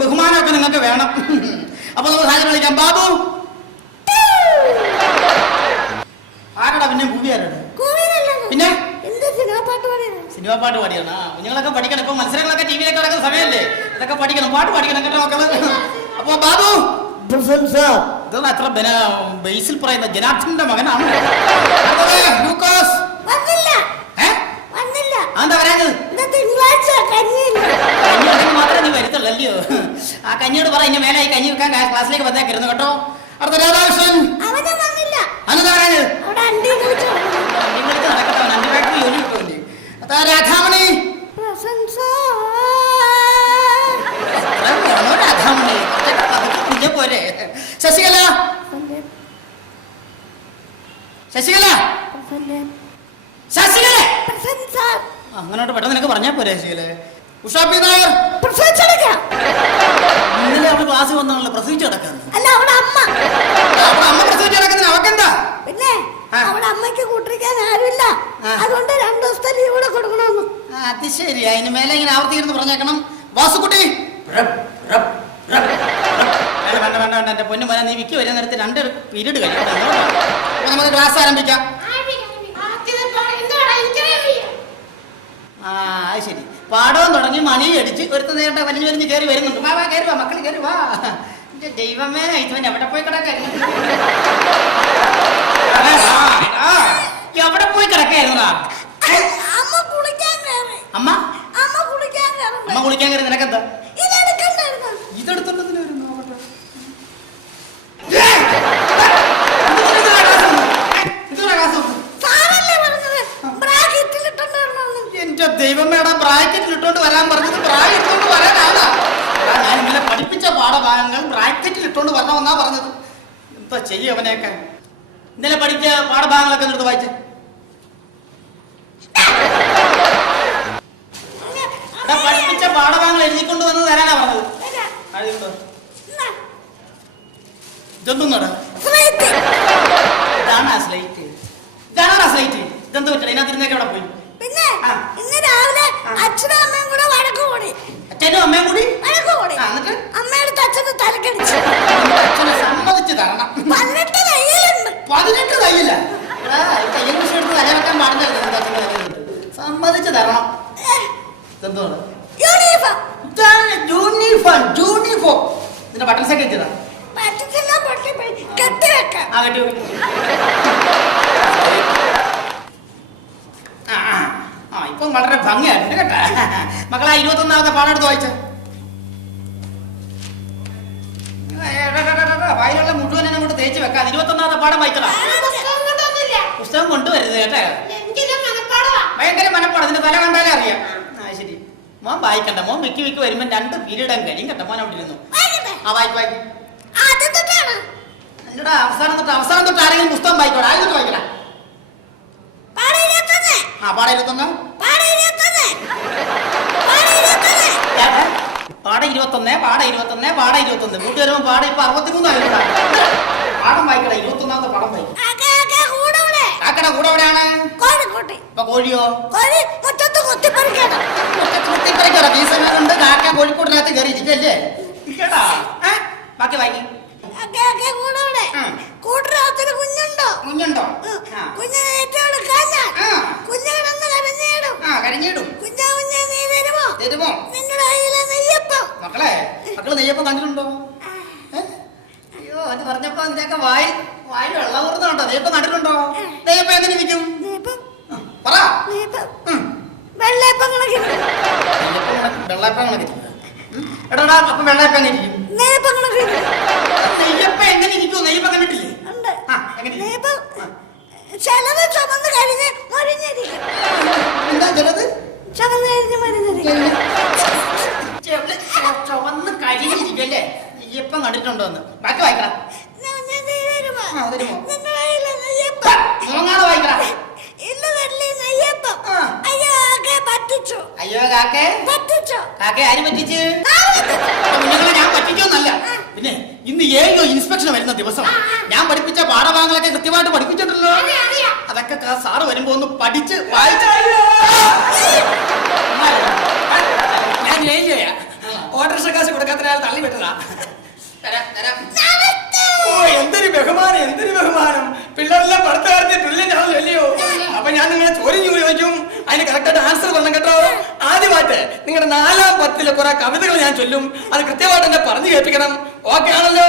ബഹുമാനമൊക്കെ നിങ്ങൾക്ക് വേണം. അപ്പൊ നമുക്ക് സാധനം വിളിക്കാം ബാബു. ആരടാ പിന്നെ ഭൂമി പറയുന്നത് സിനിമ പാട്ട് പാടിയാണ്. ആ കുഞ്ഞുങ്ങളൊക്കെ പഠിക്കണം. ഇപ്പൊ മത്സരങ്ങളൊക്കെ ടി വിയിലൊക്കെ നടക്കുന്ന സമയമല്ലേ അതൊക്കെ പഠിക്കണം. പാട്ട് പഠിക്കണം കേട്ടോ മക്കൾ. അപ്പൊ ബാബു അത്ര ബന- ബേസിൽ പറയുന്ന ജനാർദ്ദന്റെ മകനാണ്? ലൂക്കോസ് മാത്രമേ നീ വരുത്തുള്ളൂ അല്ലയോ? ആ കഞ്ഞിയോട് പറ ഇനി മേലായി കഞ്ഞി വെക്കാൻ ക്ലാസ്സിലേക്ക് വന്നേക്കരുന്നു കേട്ടോ. അടുത്ത രാധാകൃഷ്ണൻ. അവന് വന്നില്ല. അതെന്താ പറയാഞ്ഞത്? അവിടെ അണ്ടി കുടിച്ചു നിങ്ങൾക്ക് നടക്കട്ടെ ജോലി അതാ രാധാമണി. രാധാമണി കുഞ്ഞ പോരെ. ശശികല. ശശികല. ശശികല. അങ്ങനോട്ട് പെട്ടെന്ന് നിനക്ക് പറഞ്ഞാ പോരെ ശശികല. ഉഷാപ്പി നായർ. ഇന്നലെ അവൾ ക്ലാസ് വന്നാണല്ലോ പ്രസവിച്ചു കിടക്കുന്നത് അല്ല അവളെ അമ്മ. അമ്മ പ്രസവിച്ചു കിടക്കുന്നതിന് അവക്കെന്താ? പിന്നെ. അവിടെ അമ്മയ്ക്ക് കൂട്ടിരിക്കാൻ ആരുമില്ല. അതുകൊണ്ട് രണ്ടു ദിവസത്തെ ലീവ് കൂടെ കൊടുക്കണമെന്ന്. അത് ശരി. അതിന് മേലെ ഇങ്ങനെ ആവർത്തിക്കുന്നു പറഞ്ഞേക്കണം. വാസുക്കുട്ടി. വേണ്ട വേണ്ട വേണ്ട എന്റെ പൊന്നു മോനെ നീ വിക്കി വരുന്ന നേരത്തെ രണ്ട് പീരീഡ് നമുക്ക് ക്ലാസ് ആരംഭിക്കാം. ആ അത് ശരി. പാടവും തുടങ്ങി മണി അടിച്ച് ഒരുത്ത നേരിട്ട് വലിഞ്ഞു വലിഞ്ഞ് കയറി വരുന്നുണ്ട്. വാ വാ കയറി വാ. മക്കൾ കയറി വാ. ദൈവമേ ഇവൻ എവിടെ പോയി കിടക്കായിരുന്നു എവിടെ പോയി കിടക്കായിരുന്നടാ? അമ്മ കുളിക്കാൻ കയറി. അമ്മ? അമ്മ കുളിക്കാൻ കയറി അമ്മ കുളിക്കാൻ കയറി നിനക്കെന്താ? ഇതെടുത്തോണ്ടതിന് വരുന്നു കാശ്? സാറല്ലേ പറഞ്ഞത്? ബ്രാക്കറ്റിൽ എന്റെ ഇട്ടോണ്ട് വരാൻ പറഞ്ഞത് ബ്രാക്കറ്റ് ഇട്ടോണ്ട് വരാനാണ്. ഞാൻ ഇന്നലെ പഠിപ്പിച്ച പാഠഭാഗങ്ങൾ ബ്രാക്കറ്റിൽ ഇട്ടോണ്ട് വരണമെന്നാ പറഞ്ഞത്. എന്താ ചെയ്യ അവനെയൊക്കെ? ഇന്നലെ പഠിച്ച പാഠഭാഗങ്ങളൊക്കെ എടുത്ത് വായിച്ച. പഠിപ്പിച്ച പാഠഭാഗങ്ങൾ എഴുതിക്കൊണ്ട് വന്ന് തരാനാ പറഞ്ഞത്. ഇതൊന്നും ഇതാണ് സ്ലൈറ്റ് ഇതാണ് സ്ലൈറ്റ് ഇതെന്ത് പറ്റണം ഇതിനകത്ത് അവിടെ പോയി? പിന്നെ. ഇന്ന് രാവിലെ അച്ഛനും അമ്മയും കൂടെ വഴക്ക് കൂടി. അച്ഛനും അമ്മയും കൂടി? വഴക്ക് കൂടി. ആ, എന്നിട്ട്? അമ്മയുടെ അച്ഛന് തലക്കടിച്ചു. അച്ഛനെ സമ്മതിച്ച് തരണം. പതിനെട്ട് തയ്യലുണ്ട് പതിനെട്ട് കയ്യില്ല തയ്യൽ മെഷീൻ എടുത്ത് തല വെക്കാൻ പാടില്ല. സമ്മതിച്ച് തരണം. യൂണിഫോം. യൂണിഫോം ബട്ടൺസ് ഒക്കെ എത്തിയതാ. ആ ഇപ്പം വളരെ ഭംഗിയായിട്ടുണ്ട് കേട്ടാ. മക്കളാ ഇരുപത്തൊന്നാമത്തെ പാടെടുത്ത് വായിച്ച. പാഠം വായിച്ചടാ പുസ്തകം കൊണ്ടുവരുത് കേട്ടാ. ഭയങ്കര മനപ്പാട്. തല കണ്ടാലേ അറിയാം. ആ ശരി. മോൻ വായിക്കണ്ട. മോൻ വിക്കി വിക്കി വരുമ്പോ രണ്ട് പീരീഡം കഴിയും കേട്ടോ. മോൻ അവിടെ ഇരുന്നു? ആ വായിക്ക് വായിക്ക്. അവസാനം തൊട്ട് അവസാനം തൊട്ട് ആരെങ്കിലും പുസ്തകം വായിക്കോടാ ആരും വായിക്കടാ പാട ഇരുപത്തൊന്ന് ആ പാടെ ഇരുപത്തൊന്ന് പാടെ ഇരുപത്തൊന്ന് പാട ഇരുപത്തൊന്ന് പാട കൂട്ടി വരുമ്പോ പാടെ ഇപ്പൊ അറുപത്തിമൂന്നായിട്ടാ പാടം വായിക്കട ഇരുപത്തൊന്നാമത്തെ പാടം വായിക്കും. കാക്കട കൂടെ എവിടെയാണ് ഇപ്പൊ കോഴിയോ? മുറ്റത്ത് കാക്ക കോഴിക്കോടിനകത്ത് കയറി ഇരിക്കല്ലേ? ഇരിക്കടാ? ബാക്കി വായിക്കും. കൂടെ. കൂട്ടിനകത്തൊരു കുഞ്ഞുണ്ടോ? കുഞ്ഞുണ്ടോ? ഉം. നെയ്യപ്പം കണ്ടിട്ടുണ്ടോ എന്ന്? ബാക്കി വായിക്കണം മുളങ്ങാതെ വായിക്കണം അയ്യോ കാക്കേ കാക്കേ ആര് പറ്റിച്ച്? കുഞ്ഞുങ്ങളെ ഞാൻ പറ്റിച്ചോന്നല്ല. പിന്നെ ഇന്ന് ഏഴോ ഇൻസ്പെക്ഷൻ വരുന്ന ദിവസം. ഞാൻ പഠിപ്പിച്ച പാഠഭാഗങ്ങളൊക്കെ കൃത്യമായിട്ട് പഠിപ്പിച്ചിട്ടുണ്ടല്ലോ. അതൊക്കെ സാറ് വരുമ്പോ ഒന്ന് പഠിച്ച് വായിച്ച് ഞാൻ ഓ എന്തൊരു ബഹുമാനം എന്തൊരു ബഹുമാനം. പിള്ളേരെല്ലാം പഠിത്ത കാര്യത്തിൽ ബ്രില്യന്റ് ആണല്ലോ അല്ലയോ അപ്പൊ ഞാൻ നിങ്ങളെ ചോദ്യം ചോദിക്കും. അതിന് കറക്റ്റായിട്ട് ആൻസർ പറഞ്ഞു കേട്ടോ. ആദ്യമായിട്ട് നിങ്ങളുടെ നാലാം പത്തിലെ കുറെ കവിതകൾ ഞാൻ ചൊല്ലും. അത് കൃത്യമായിട്ട് എന്നെ പറഞ്ഞു കേൾപ്പിക്കണം. ഓക്കെ ആണല്ലോ?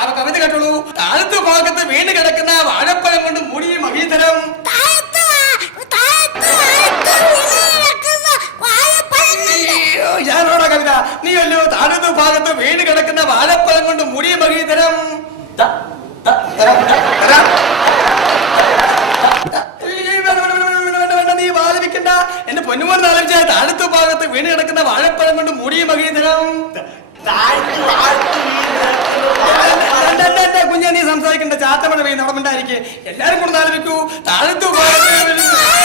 അപ്പൊ കവിത കേട്ടോളൂ. താഴത്ത് ഭാഗത്ത് വീണ് കിടക്കുന്ന വാഴപ്പഴം കൊണ്ട് മൂടി മഹീതരം ഞാനോടാ കവിത നീ അല്ലോ താഴ്ന്ന ഭാഗത്ത് വീണ് കിടക്കുന്ന വാലപ്പഴം കൊണ്ട് മുടി ത, തരാം, നീ ബാധിക്കണ്ട എന്റെ പൊന്നുമോൻ ആലോചിച്ച താഴത്ത് ഭാഗത്ത് വീണ് കിടക്കുന്ന വാഴപ്പഴം കൊണ്ട് കുഞ്ഞ നീ സംസാരിക്കണ്ട. ചാത്തമഴ പെയ്യുന്ന അവിടെ എല്ലാരും കൂടെ ആലോചിക്കൂ. താഴത്തു ഭാഗത്ത്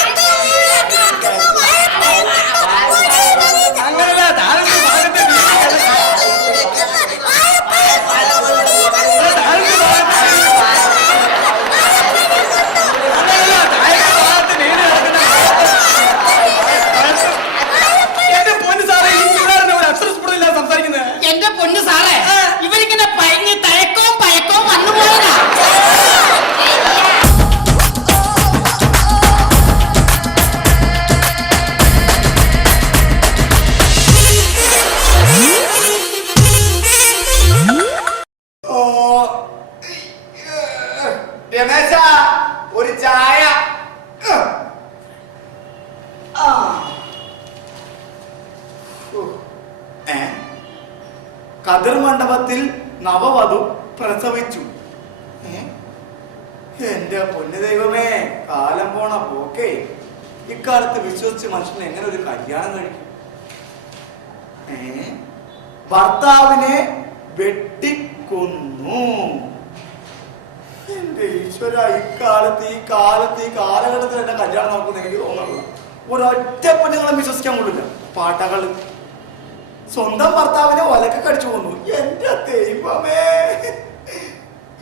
എന്റെ പൊന്നു ദൈവമേ കാലം പോണ പോക്കേ. ഇക്കാലത്ത് വിശ്വസിച്ച് മനുഷ്യൻ എങ്ങനെ ഒരു കല്യാണം കഴിക്കും? ഭർത്താവിനെ വെട്ടിക്കൊന്നു. എന്റെ ഈശ്വര ഇക്കാലത്ത് ഈ കാലത്ത് ഈ കാലഘട്ടത്തിൽ എന്റെ കല്യാണം നോക്കുന്ന എനിക്ക് തോന്നുന്നില്ല. ഒരൊറ്റ പൊന്നുങ്ങളും വിശ്വസിക്കാൻ കൊള്ളില്ല പാട്ടകൾ സ്വന്തം ഭർത്താവിനെ ഒലക്കെ കടിച്ചു കൊന്നു. എന്റെ ദൈവമേ.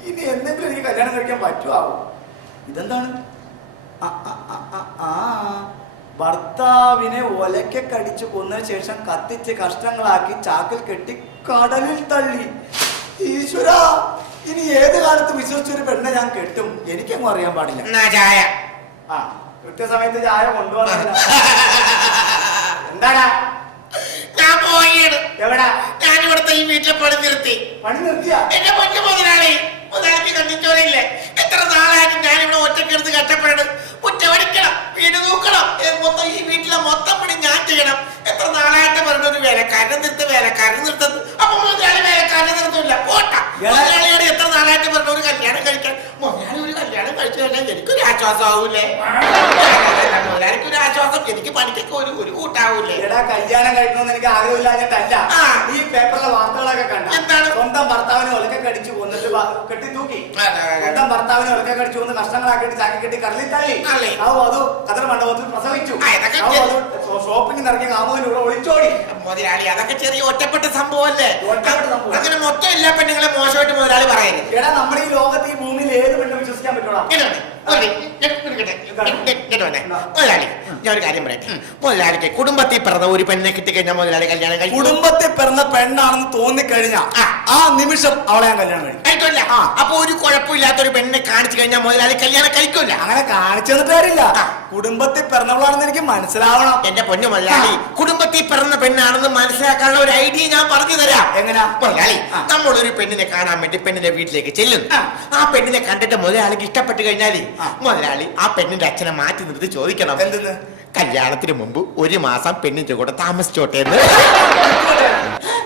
ഇനി എന്തെങ്കിലും എനിക്ക് കല്യാണം കഴിക്കാൻ പറ്റുമോ ഇതെന്താണ്? ആ. ഭർത്താവിനെ ഒലക്കെ കടിച്ചു കൊന്നതിന് ശേഷം കത്തിച്ച് കഷ്ണങ്ങളാക്കി ചാക്കിൽ കെട്ടി കടലിൽ തള്ളി. ഈശ്വര ഇനി ഏത് കാലത്ത് വിശ്വസിച്ചൊരു പെണ്ണെ ഞാൻ കെട്ടും? എനിക്കൊന്നും അറിയാൻ പാടില്ല. ചായ? ആ കൃത്യസമയത്ത് ചായ കൊണ്ടുവന്നില്ല. എന്താടാ? ഞാൻ പോയി എവിടാ? ഞാൻ ഇവിടുത്തെ ഈ വീട്ടിൽ പണി നിർത്തി. പണി നിർത്തിയാ? എന്റെ പൊന്നു മുതലാളി. മുതലാളിക്ക് കണ്ടിച്ചോറില്ലേ എത്ര നാളായിട്ട് ഞാൻ ഇവിടെ ഒറ്റക്കെടുത്ത് കഷ്ടപ്പെടണം? ഒറ്റവടിക്കണം വീട് നോക്കണം മൊത്തം ഈ വീട്ടിലെ മൊത്തം പണി ഞാൻ ചെയ്യണം. എത്ര നാളായിട്ട് പറഞ്ഞൊരു വേലക്കാരനെ നിർത്ത് വേലക്കാരനെ നിർത്തുന്നു അപ്പൊ മുതലാളി വേലക്കാരനെ നിർത്തില്ല പോട്ട ഏ? മുതലാളിയോട് എത്ര നാളായിട്ട് പറഞ്ഞ ഒരു കല്യാണം കഴിക്കാൻ മുതലാളി ഒരു കഴിഞ്ഞാൽ എനിക്കൊരു ആശ്വാസം ആവൂലേ ഒരു ആശ്വാസം. എനിക്ക് പണിക്കൊക്കെ ഒരു ഒരു കൂട്ടാവൂലേ എടാ കല്യാണം കഴിക്കണമെന്ന് എനിക്ക് ആഗ്രഹമില്ലാഞ്ഞിട്ടല്ല ആ. ഈ പേപ്പറിലെ വാർത്തകളൊക്കെ കണ്ട. എന്താണ്? സ്വന്തം ഭർത്താവിനെ ഒലക്കെ കടിച്ചു കൊന്നിട്ട് കെട്ടി തൂക്കി അതെ, അതെ. സ്വന്തം ഭർത്താവിനെ ഒലക്കെ കടിച്ചു കൊന്ന് ചാക്കി കെട്ടി കടലിൽ തള്ളി. തള്ളി. ആ അത് കതിർ മണ്ഡപത്തിൽ പ്രസവിച്ചു. ആ, ഇതൊക്കെ ആ അത് ഷോപ്പിംഗ് ഇറങ്ങിയ കാമുവിലൂടെ ഒളിച്ചോടി. മുതലാളി അതൊക്കെ ചെറിയ ഒറ്റപ്പെട്ട സംഭവമല്ലേ? ഒറ്റപ്പെട്ട സംഭവം. അങ്ങനെ മൊത്തം എല്ലാ പെണ്ണുങ്ങളെ മോശമായിട്ട് മുതലാളി പറയുന്നത് എടാ നമ്മുടെ ഈ ലോകത്ത് ഈ ഭൂമിയിൽ ഏത് പെണ്ണും വിശ്വസിക്കാൻ പറ്റൂടാ ഇങ്ങോട്ട് വന്നേ. ഒരു ഞാൻ ഒരു കാര്യം പറയട്ടെ? മുതലാളിക്ക് കുടുംബത്തിൽ പിറന്ന ഒരു പെണ്ണിനെ കിട്ടിക്കഴിഞ്ഞാൽ മുതലാളി കല്യാണം കഴിക്കും കുടുംബത്തിൽ പിറന്ന പെണ്ണാണെന്ന് തോന്നിക്കഴിഞ്ഞാൽ ആ. നിമിഷം അവളെ ഞാൻ കല്യാണം കഴിക്കും. കഴിക്കില്ല അപ്പൊ ഒരു കുഴപ്പമില്ലാത്ത ഒരു പെണ്ണിനെ കാണിച്ചു കഴിഞ്ഞാൽ മുതലാളി കല്യാണം കഴിക്കില്ല അങ്ങനെ കാണിച്ചത് പേരില്ല കാര്യമില്ല. കുടുംബത്തിൽ പിറന്നവളാണെന്ന് എനിക്ക് മനസ്സിലാവണം. എന്റെ പൊന്നു മുതലാളി കുടുംബത്തിൽ പിറന്ന പെണ്ണാണെന്ന് മനസ്സിലാക്കാനുള്ള ഒരു ഐഡിയ ഞാൻ പറഞ്ഞു തരാം. എങ്ങനെ? മുതലാളി നമ്മളൊരു പെണ്ണിനെ കാണാൻ വേണ്ടി പെണ്ണിന്റെ വീട്ടിലേക്ക് ചെല്ലും ആ. പെണ്ണിനെ കണ്ടിട്ട് മുതലാളിക്ക് ഇഷ്ടപ്പെട്ടു കഴിഞ്ഞാൽ ആ. മുതലാളി ആ പെണ്ണിന്റെ അച്ഛനെ മാറ്റി നിർത്തി ചോദിക്കണം. എന്തെന്ന്? കല്യാണത്തിന് മുമ്പ് ഒരു മാസം പെണ്ണിന്റെ കൂടെ താമസിച്ചോട്ടെ എന്ന്.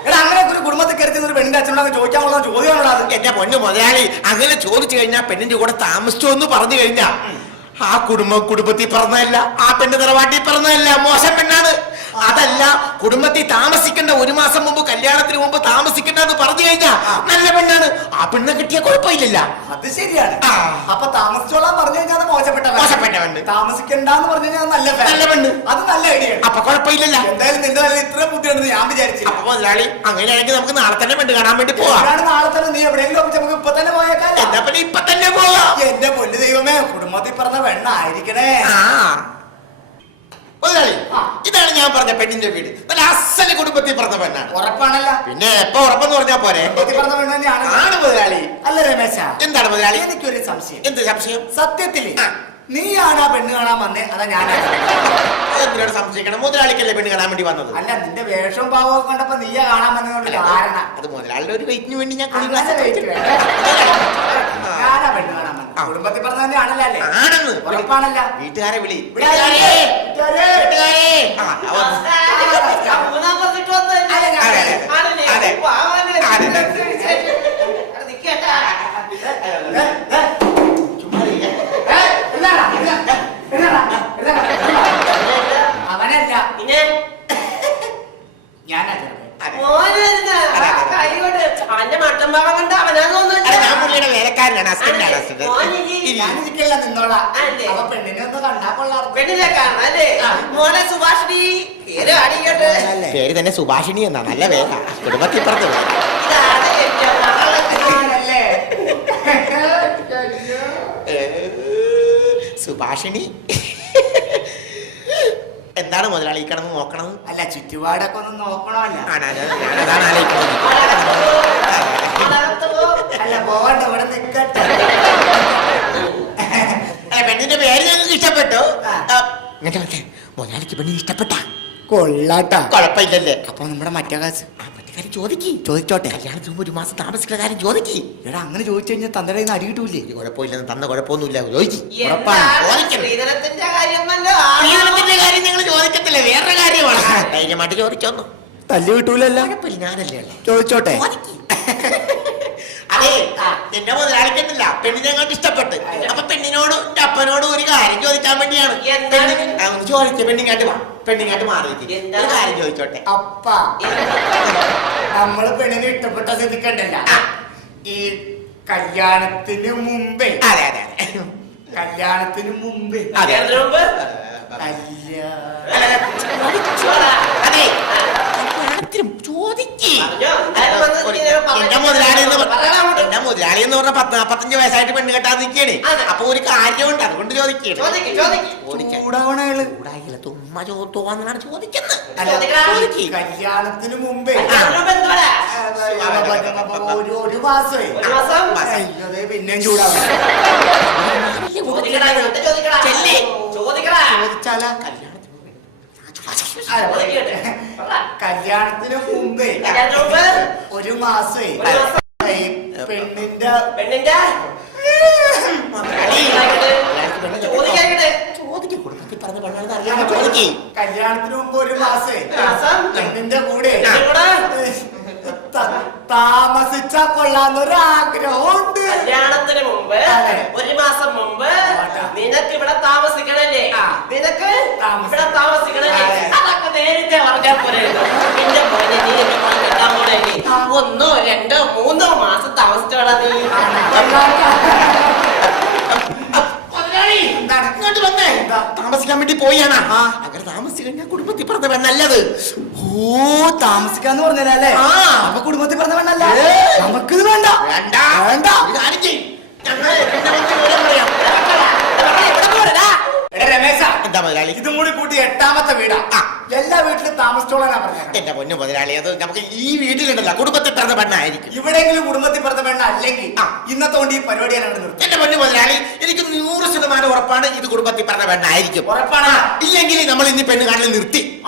എടാ അങ്ങനെ ഒരു കുടുംബത്തിൽ കയറി ചെന്ന് ഒരു പെണ്ണിന്റെ അച്ഛനോട് ചോദിക്കാനുള്ള ചോദ്യമാണോ അത്? എന്റെ പൊന്നു മുതലാളി അങ്ങനെ ചോദിച്ചു കഴിഞ്ഞാൽ പെണ്ണിന്റെ കൂടെ താമസിച്ചോ എന്ന് പറഞ്ഞു കഴിഞ്ഞാ ആ കുടുംബം കുടുംബത്തിൽ പറഞ്ഞതല്ല ആ പെണ്ണ് തറവാട്ടിൽ പറഞ്ഞതല്ല മോശം പെണ്ണാണ്. അതല്ല കുടുംബത്തിൽ താമസിക്കേണ്ട ഒരു മാസം മുമ്പ് കല്യാണത്തിന് മുമ്പ് താമസിക്കേണ്ട എന്ന് പറഞ്ഞു കഴിഞ്ഞാ നല്ല പെണ്ണാണ് ആ പെണ്ണ് കിട്ടിയ കുഴപ്പമില്ല അത് ശരിയാണ്. അപ്പൊ താമസിച്ചോളാൻ പറഞ്ഞു കഴിഞ്ഞാൽ മോശപ്പെട്ട. മോശപ്പെട്ട പെണ്ണ്. താമസിക്കണ്ടെന്ന് പറഞ്ഞു കഴിഞ്ഞാൽ നല്ല. നല്ല പെണ്ണ്. അത് നല്ല ഐഡിയ അപ്പൊ കുഴപ്പമില്ലല്ല എന്തായാലും നിന്റെ നല്ല ഇത്ര ബുദ്ധിയുണ്ടെന്ന് ഞാൻ വിചാരിച്ചു അപ്പൊ മുതലാളി അങ്ങനെയാണെങ്കിൽ നമുക്ക് നാളെ തന്നെ പെണ്ണ് കാണാൻ വേണ്ടി പോവാം നാളെ തന്നെ നീ എവിടെയെങ്കിലും നമുക്ക് ഇപ്പൊ തന്നെ പോയേക്കാല്ല എന്താ പിന്നെ ഇപ്പൊ തന്നെ പോവാം എന്റെ പൊന്നു ദൈവമേ കുടുംബത്തിൽ പറഞ്ഞ പെണ്ണായിരിക്കണേ ആ. മുതലാളി ഇതാണ് ഞാൻ പറഞ്ഞ പെണ്ണിന്റെ വീട്. നല്ല അസൽ കുടുംബത്തിൽ പറഞ്ഞ പെണ്ണാണ്. ഉറപ്പാണല്ല. പിന്നെ എപ്പോ ഉറപ്പെന്ന് പറഞ്ഞാ പോരെ? ആണ് മുതലാളി. അല്ല രമേശ എന്താണ് മുതലാളി? എനിക്കൊരു സംശയം. എന്ത് സംശയം? സത്യത്തിൽ. നീയാണ് ആ പെണ്ണ് കാണാൻ വന്നേ? അതാ ഞാൻ എന്തിനോട് സംശയിക്കണം? മുതലാളിക്കല്ലേ പെണ്ണ് കാണാൻ വേണ്ടി വന്നത്? അല്ല നിന്റെ വേഷവും പാവവും കണ്ടപ്പോ നീയാ കാണാൻ വന്നതുകൊണ്ട് കാരണം. അത് മുതലാളിയുടെ ഒരു വെയിറ്റിന് വേണ്ടി ഞാൻ. ഞാനാ പെണ്ണ് കാണാൻ വന്നത്. കുടുംബത്തിൽ പറഞ്ഞ ആണല്ലേ? അല്ലേ ആണെന്ന്. ഉറപ്പാണല്ല. വീട്ടുകാരെ വിളി. അതെ, അതെ. ആണല്ലേ? അതെ. പാവല്ലേ? അതെ, അതെ. അവിടെ നിക്കട്ടാ. ഏ, ഏ, ഏ, എന്നാടാ, എന്നാ, എന്നാടാ, എന്നാടാ, അവനല്ല പിന്നെ ഞാനാ ചെറുക്കൻ. അതെ. മോന് വരുന്ന അതെ, അതെ. കൈ കൊണ്ട് അവന്റെ മട്ടൻ ഭാവം കണ്ട അവനാന്ന് അല്ല, ഞാൻ തോന്നുന്നു പുള്ളിയുടെ വേലക്കാരനാണ് ഹസ്ബൻഡാണ് അതെ. മോനിരി. ഹസ്ബൻഡ് ഞാനിരിക്കില്ല നിന്നോളാം അതെ. അപ്പൊ പെണ്ണിനെ ഒന്ന് കണ്ടാ കൊള്ളാർന്നു പെണ്ണിനെ കാണാം സുഭാഷിണി പേര് തന്നെ സുഭാഷിണി എന്നാ നല്ല വേല. കുടുംബത്തിൽ എന്റെ സുഭാഷിണി. എന്താണ് മുതലാളി ഈ കിടന്ന് നോക്കണത്? അല്ല ചുറ്റുപാടൊക്കെ ഒന്ന് നോക്കണമല്ല. ആണ്? അത് ആലോചിക്കുന്നത്? അല്ല പോകണ്ട ഇവിടെ നിക്കട്ടെ. അല്ല, പെണ്ണിന്റെ പേര് ഞങ്ങൾക്ക് ഇഷ്ടപ്പെട്ടു. മുതലാളിക്ക് പെണ്ണിന് ഇഷ്ടപ്പെട്ട. കൊള്ളാട്ടാ. കുഴപ്പമില്ലല്ലേ? അപ്പൊ നമ്മുടെ മറ്റേ കാശ്. കാര്യം ചോദിക്കി. ചോദിച്ചോട്ടെ. കല്യാണത്തിന് മുമ്പ് ഒരു മാസം താമസിക്കുന്ന കാര്യം ചോദിക്കി. എടാ അങ്ങനെ ചോദിച്ചു കഴിഞ്ഞാൽ തന്റെ കയ്യിൽ നിന്ന് കിട്ടൂലേ കുഴപ്പമില്ല. തന്ന കുഴപ്പമൊന്നുമില്ല. ചോദിക്കി. ചോദിക്കണം. കാര്യം നിങ്ങൾ ചോദിക്കത്തില്ല. വേറെ കാര്യമാണ്. ധൈര്യമായിട്ട് ചോദിച്ചോന്നു തല്ലു കിട്ടൂലല്ലോ. കുഴപ്പമില്ല ഞാനല്ലേ ചോദിച്ചോട്ടെ. ചോദിക്ക്. അതെ എന്റെ മുതലാളിക്കത്തില്ല പെണ്ണിനെ അങ്ങോട്ട് ഇഷ്ടപ്പെട്ട്. അപ്പൊ പെണ്ണിനോട് എന്റെ അപ്പനോട് ഒരു കാര്യം ചോദിക്കാൻ വേണ്ടിയാണ്. ചോദിച്ച പെണ്ണിങ്ങാട്ട് വാ. പെണ്ണിങ്ങാട്ട് മാറി. ഒരു കാര്യം ചോദിച്ചോട്ടെ? അപ്പ നമ്മൾ പെണ്ണിന് ഇഷ്ടപ്പെട്ട സ്ഥിതിക്കണ്ടല്ല ആ. ഈ കല്യാണത്തിന് മുമ്പേ. അതെ അതെ അതെ. കല്യാണത്തിന് മുമ്പേ. അതെ അതിനു മുമ്പ്? കല്യാണം അല്ല, അല്ല, അതെ. കല്യാണത്തിനും ചോദിക്ക്. പറഞ്ഞോ? എന്തായാലും വന്ന് ഇങ്ങനെ എന്റെ മുതലാളി എന്ന് പറ- പറയണം അങ്ങോട്ട്. എന്റെ മുതലാളി എന്ന് പറഞ്ഞ പത്ത് നാപ്പത്തഞ്ച് വയസ്സായിട്ട് പെണ്ണ് കെട്ടാൻ അതെ. അപ്പൊ ഒരു കാര്യമുണ്ട് അതുകൊണ്ട് ചോദിക്കണേ ചോദിക്ക്, ചോദിക്ക്. ചൂടാവണേൾ ചൂടായില്ല തുമ്മ ചോ തോന്നാണ് ചോദിക്കുന്നത്. കല്യാണത്തിന് മുമ്പേ? ഒരു ഒരു പിന്നെയും. ചോദിച്ചാലാ? കല്യാണത്തിന് മുമ്പേ. ഒരു മാസേ. പെണ്ണിന്റെ പെണ്ണിന്റെ? കുടുംബത്തിൽ പറഞ്ഞ പെണ്ണാണെന്ന് അറിയാൻ കല്യാണത്തിന് മുമ്പ് ഒരു മാസേ. പെണ്ണിന്റെ കൂടെ. താമസിച്ച കൊള്ളാന്ന് ഒരു കൊള്ളാന്നൊരു ആഗ്രഹമുണ്ട് കല്യാണത്തിന് മുമ്പ് ഒരു മാസം മുമ്പ് നിനക്ക് ഇവിടെ താമസിക്കണല്ലേ? ആ. നിനക്ക് ഇവിടെ താമസിക്കണല്ലേ? അതെ. അതൊക്കെ നേരത്തെ പറഞ്ഞാൽ പോലെ നിന്റെ പോലെ നീ കെട്ടാൻ പോണല്ലേ ഒന്നോ രണ്ടോ മൂന്നോ മാസം താമസിച്ചോളാ നീ മുതലാളി എന്താണ്? ഇങ്ങോട്ട് വന്നേ എന്താ? താമസിക്കാൻ വേണ്ടി പോയാണ്. അങ്ങനെ താമസിച്ചു കഴിഞ്ഞാൽ കുടുംബത്തിൽ പറഞ്ഞ പെണ്ണല്ലത്. ഓ താമസിക്കാന്ന് പറഞ്ഞല്ലേ ആ. അപ്പൊ കുടുംബത്തിൽ പറഞ്ഞ പെണ്ണല്ല. നമുക്കിത് വേണ്ട. വേണ്ട. രമേശ. എന്താ മുതലാളി? ഇതും കൂടി കൂട്ടി എട്ടാമത്തെ വീടാ. എല്ലാ വീട്ടിലും താമസിച്ചോളാനാ പറഞ്ഞത്. എന്റെ പൊന്നു മുതലാളി അത് നമുക്ക് ഈ വീട്ടിലുണ്ടല്ലോ കുടുംബത്തിൽ പിറന്ന പെണ്ണായിരിക്കും. ഇവിടെയെങ്കിലും കുടുംബത്തിൽ പിറന്ന പെണ്ണ അല്ലെങ്കിൽ. ഇന്നത്തെ കൊണ്ട് ഈ പരിപാടി ഞാൻ നിർത്തും. എന്റെ പൊന്നു മുതലാളി എനിക്ക് നൂറ് ശതമാനം ഉറപ്പാണ് ഇത് കുടുംബത്തിൽ പറഞ്ഞ പെണ്ണായിരിക്കും. ഉറപ്പാണ്. ഇല്ലെങ്കിൽ നമ്മൾ ഇന്ന് പെണ്ണ് കാണൽ നിർത്തി.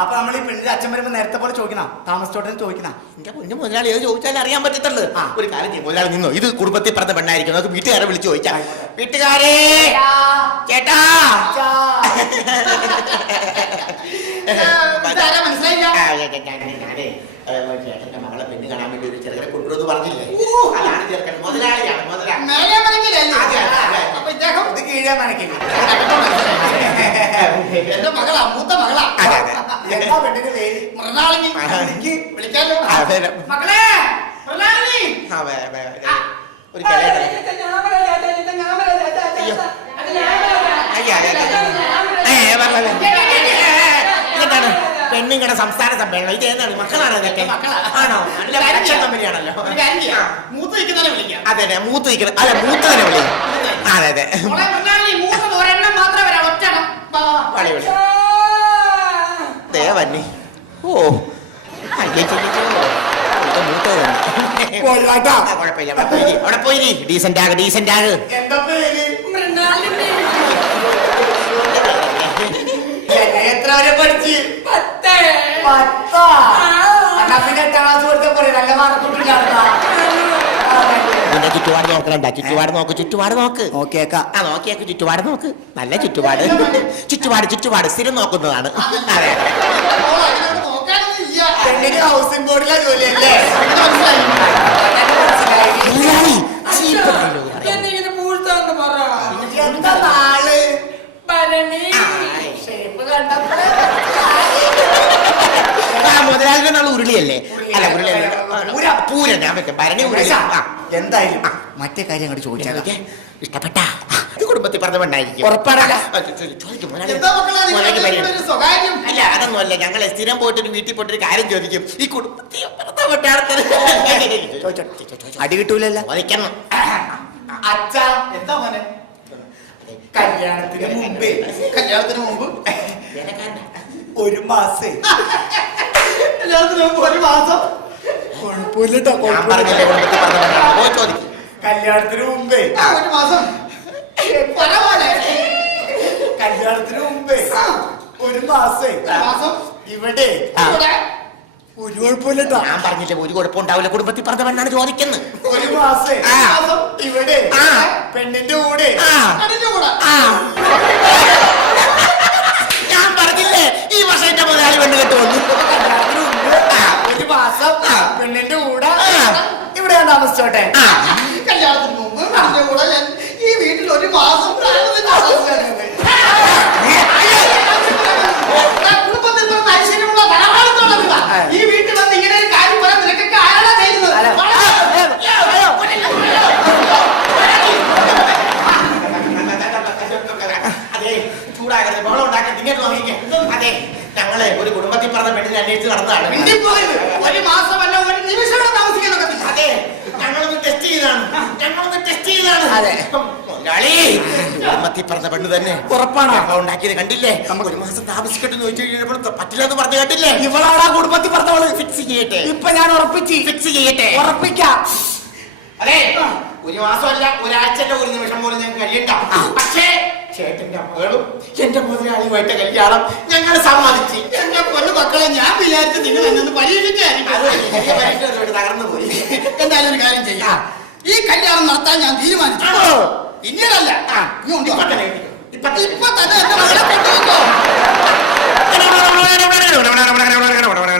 അപ്പൊ നമ്മൾ ഈ പെണ്ണിന്റെ അച്ഛൻ വരുമ്പോ നേരത്തെ പോലെ ചോദിക്കണം. താമസിച്ചോട്ടെ ചോദിക്കണം. എന്റെ പൊന്നു മുതലാളി അത് ചോദിച്ചാൽ അറിയാൻ പറ്റത്തുള്ളൂ. ആ. ഒരു കാര്യം ചെയ്യും മുതലാളി നിന്നോ? ഇത് കുടുംബത്തിൽ പറഞ്ഞ പെണ്ണായിരിക്കും. നമുക്ക് വീട്ടുകാരെ വിളിച്ച് ചോദിക്കാം വീട്ടുകാരെ! ചേട്ടാ. ചേട്ടന്റെ മകളെ പെണ്ണ് കാണാൻ വേണ്ടി ഒരു ചെറുക്കനെ കൊണ്ടുവന്ന് പറഞ്ഞില്ലേ അതാണ് ചെറുക്കൻ മുതലാളിയാണ് മുതലാളി അതെ, അതെ, അതെ. അപ്പൊ ഇദ്ദേഹം ഇത് കീഴേ മനക്കില്ല എന്റെ മകളാ മൂത്ത മകളാ. എന്താ പെണ്ണിന്റെ പേര് മൃണാളിനി ആ. എനിക്ക് വിളിക്കാലോ അതെ. മകളെ മൃണാളിനി ആ, വേ- വേ- വേ- ഒരു പെണ്ണുങ്ങളുടെ സംസ്ഥാന സമ്മേളനം. ഇത് ഏതാണ്? മക്കളാണ് ഇതൊക്കെ? ആണോ? കമ്പനിയാണല്ലോ മൂത്ത് വയ്ക്കുന്ന അതെ അതെ മൂത്ത് നിൽക്കുന്നത് അല്ല മൂത്തതിനെ വിളിക്കാം അതെ അതെ. ദേവന്നി ഓ. അവിടെ പോയി ഡീസന്റ് ആകെ ഡീസന്റ് ആകെ. പത്താ. പിന്നെ എട്ടാം ക്ലാസ് കൊടുത്ത പോലെ നല്ല നിന്റെ ചുറ്റുപാട് നോക്കണ്ട ചുറ്റുപാട് നോക്ക് ചുറ്റുപാട് നോക്ക്. നോക്കിയേക്കാം. ആ നോക്കിയേക്ക് ചുറ്റുപാട് നോക്ക്. നല്ല ചുറ്റുപാട്. ചുറ്റുപാട് ചുറ്റുപാട്. സ്ഥിരം നോക്കുന്നതാണ്. അതെ. പെണ്ണിന് ഹൗസിംഗ് ബോർഡിലെ ജോലിയല്ലേ എന്താ നാൾ ഭരണി ഷേപ്പ് കണ്ടപ്പോഴേ ആ നാൾ ഉരുളിയല്ലേ? അല്ല ഉരുളി പൂരം. പൂരം ഞാൻ വെക്കാം ഭരണി ഉരുളി. ആ. എന്തായാലും. മറ്റേ കാര്യം അങ്ങോട്ട് ചോദിച്ചാൽ ഇഷ്ടപ്പെട്ട. ഇഷ്ടപ്പെട്ടാ ഇത് കുടുംബത്തിൽ പറഞ്ഞുകൊണ്ടായിരിക്കും ഉറപ്പാണല്ലോ? ചോദിക്കും മുതലാളി. എന്താ മക്കളെ മുതലാളിക്ക്. ഒരു സ്വകാര്യം? അല്ല അതൊന്നുമല്ല. ഞങ്ങൾ സ്ഥിരം പോയിട്ട് ഒരു വീട്ടിൽ പോയിട്ട് ഒരു കാര്യം ചോദിക്കും. ഈ കുടുംബത്തിൽ അടി കിട്ടൂലല്ലോ. ചോദിക്കണം. അച്ഛ എന്താ മോനെ? കല്യാണത്തിന് മുമ്പേ കല്യാണത്തിന് മുമ്പ്. ഒരു മാസേ. കല്യാണത്തിന് മുമ്പ് ഒരു മാസം. കുഴപ്പമില്ലട്ടോ ഞാൻ പറഞ്ഞില്ലേ കുടുംബത്തിൽ പറഞ്ഞുകൊണ്ടാണ്. പോയി ചോദിക്കും. കല്യാണത്തിന് മുമ്പേ. ആ, ഒരു മാസം. പറ മോനെ. കല്യാണത്തിന് മുമ്പേ. ഒരു മാസേ. ഒരു മാസം ഇവിടെ. ആ. ഇവിടെ. ഒരു കുഴപ്പമില്ലട്ടോ. ഞാൻ പറഞ്ഞില്ലേ ഒരു കുഴപ്പമുണ്ടാവില്ല കുടുംബത്തിൽ പറഞ്ഞ പെണ്ണാണ് ചോദിക്കുന്നത്. ഒരു മാസേ. ആ. ഇവിടെ. ആ. പെണ്ണിന്റെ കൂടെ. ആ. അതിന്റെ കൂടെ. ആ. ഞാൻ പറഞ്ഞില്ലേ ഈ വർഷം എന്റെ മുതലാളി പെണ്ണ് കെട്ട് വന്നു മാസം പെണ്ണിന്റെ കൂടെ ഇവിടെ ഞാൻ താമസിച്ചോട്ടെ ആ. കല്യാണത്തിന് മുമ്പ് അതിന്റെ കൂടെ ഞാൻ ഈ വീട്ടിൽ ഒരു മാസം താമസിച്ചിട്ടുണ്ട്. ഞാൻ കുടുംബത്തിൽ പിറന്ന ഐശ്വര്യമുള്ള ധനവാളിത്തമുള്ള വീടാ. ഈ വീട്ടിൽ വന്ന് ഇങ്ങനെ ഒരു കാര്യം പറയാൻ നിനക്കൊക്കെ ആരാടാ ചെയ്യുന്നത്? അല്ല. അതെ ചൂടാകരുത് ബഹളം ഉണ്ടാക്കരുത് ഇങ്ങോട്ട് നോക്കിക്കേ അതെ ഞങ്ങളെ ഒരു കുടുംബത്തിൽ പറഞ്ഞ പെണ്ണിനെ അന്വേഷിച്ച് നടന്നതാണ് മിണ്ടിപ്പോകരുത്. ഒരു മാസമല്ല ഒരു നിമിഷം ഇവിടെ താമസിക്കാൻ ഒക്കത്തില്ല. അതെ ഞങ്ങളൊന്ന് ടെസ്റ്റ് ചെയ്താണ് ഞങ്ങളൊന്ന് ടെസ്റ്റ് ചെയ്താണ് അതെ. മുതലാളി കുടുംബത്തിൽ പറഞ്ഞ പെണ്ണ് തന്നെ ഉറപ്പാണോ? ബഹളം ഉണ്ടാക്കിയത് കണ്ടില്ലേ? ഒരു മാസം താമസിക്കട്ടെന്ന് ചോദിച്ചു കഴിഞ്ഞപ്പോൾ പറ്റില്ല എന്ന് പറഞ്ഞു കേട്ടില്ലേ? ഇവളാണ് ആ കുടുംബത്തിൽ പറഞ്ഞവൾ ഫിക്സ് ചെയ്യട്ടെ. ഇപ്പൊ ഞാൻ ഉറപ്പിച്ച്. ഫിക്സ് ചെയ്യട്ടെ. ഉറപ്പിക്കാം. അതെ. ഒരു മാസമല്ല ഒരാഴ്ചന്റെ ഒരു നിമിഷം പോലും ഞാൻ കഴിയണ്ട. പക്ഷേ ചേട്ടന്റെ മകളും എന്റെ മുതലാളിയുമായിട്ട് കല്യാണം ഞങ്ങൾ സമ്മതിച്ച്. എന്റെ പൊന്നു മക്കളെ ഞാൻ വിചാരിച്ചു നിങ്ങൾ എന്നെ ഒന്ന് അത് പരീക്ഷിച്ചായിരിക്കും തകർന്നു പോയി. എന്തായാലും ഒരു കാര്യം ചെയ്യാം. ഈ കല്യാണം നടത്താൻ ഞാൻ തീരുമാനിച്ചു. ആണോ? പിന്നീടല്ല ആ, നീ ഉണ്ട് ഇപ്പൊ തന്നെ ഇപ്പൊ തന്നെ. ഇപ്പൊ തന്നെ എന്റെ മകളെ കൊണ്ടുവന്നോ